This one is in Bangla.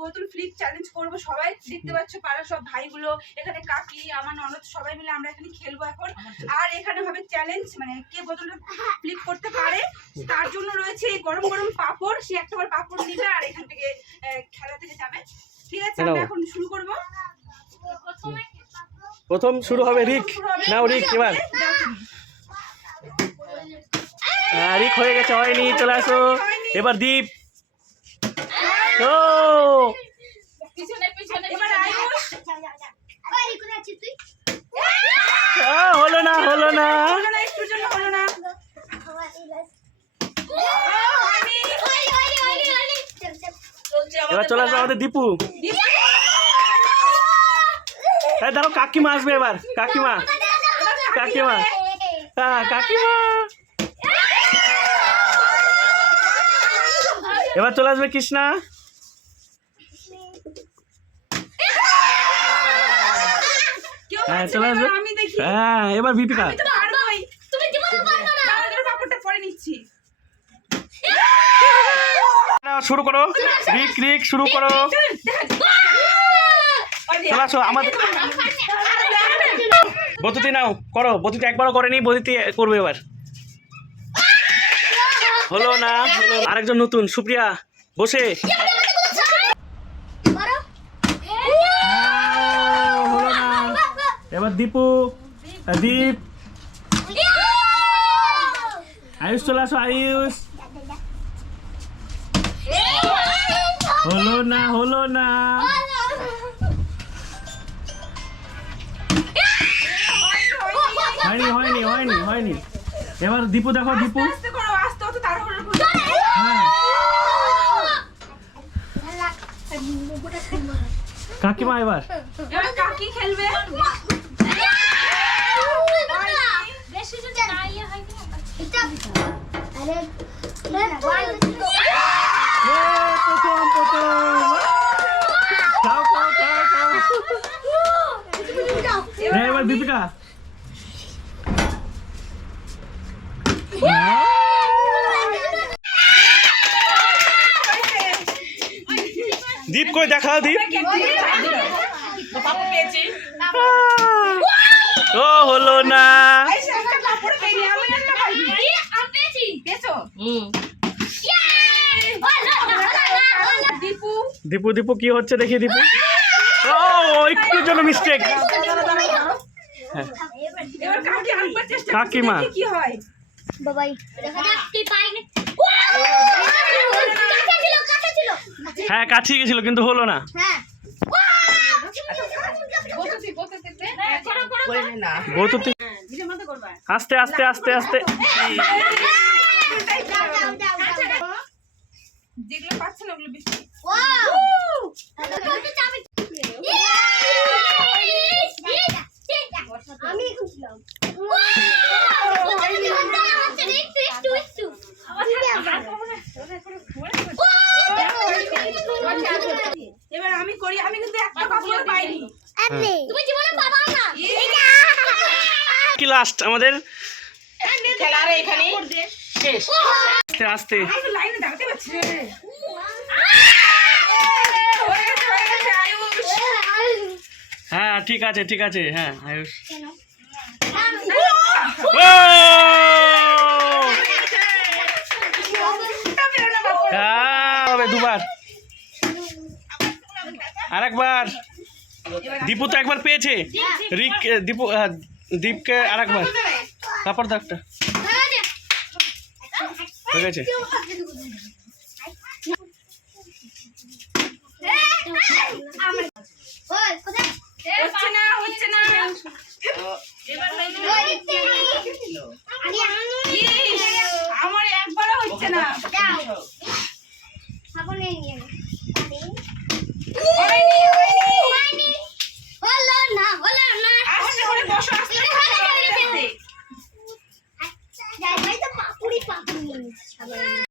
বোতল ফ্লিপ চ্যালেঞ্জ করব। সবাই দেখতে পাচ্ছ পাড়ার সব ভাইগুলো, এখানে কাকি, আমার ননদ, সবাই মিলে আমরা এখানে খেলবো এখন। আর এখানে হবে চ্যালেঞ্জ, মানে কে বোতলটা ফ্লিপ করতে পারে তার জন্য রয়েছে এই গরম গরম পাপড়। সে একটা বার পাপড় নিবে আর এখান থেকে খেলা থেকে যাবে। ঠিক আছে, আমরা এখন শুরু করব। প্রথম শুরু হবে রিক। নাও রিক, এবার রিক হয়ে গেছে, হয়নি, চলে আসো। এবার দীপ। ও হলো না, হলো না, এবার চলে আসবে আমাদের দীপু। ধরো কাকিমা আসবে এবার, কাকিমা, কাকিমা, হ্যাঁ কাকিমা। এবার চলে আসবে কৃষ্ণা। হ্যাঁ চলে আসবে। হ্যাঁ এবার বিপিকা। শুরু করো রিক, রিক শুরু করো। চলে আসো আমাদের বতুতি, নাও করো। বতুতি একবারও করেনি, বতুতি করবে এবার। হলো না, আরেকজন নতুন, সুপ্রিয়া বসে। হলো না, এবার দীপু, দীপ, আয়ুষ চলে আসো, আয়ুষ। হলো না, হলো না, হয়নি, হয়নি, হয়নি, হয়নি। এবার দীপু দেখো, দীপু। হ্যাঁ কাকিমা এবার কাকি খেলবে। এবার দীপিকা। দীপ কই দেখাও, দীপ। ও হলো না, দীপু, দীপু কি হচ্ছে দেখি, দীপু। ও একটুর জন্য মিস্টেক। কাকিমা, কি হয় হ্যাঁ কাছে গেছিল কিন্তু হলো না। বতুতি আস্তে আস্তে আস্তে আস্তে। যেগুলো পাচ্ছে না ওগুলো বেশি। এবার আমি করি, আমি কিন্তু একটা পাপড় পাইনি। তুমি জীবনে পাবা না। কি লাস্ট আমাদের খেলার এখানে শেষ। আস্তে আস্তে লাইনে দাঁড়াতে পারছি। হ্যাঁ ঠিক আছে, ঠিক আছে, হ্যাঁ আয়ুষ। হবে দুবার, আরেকবার। দীপু তো একবার পেয়েছে, রিক, দীপু, দীপকে আরেকবার, তারপর একটা হয়ে গেছে।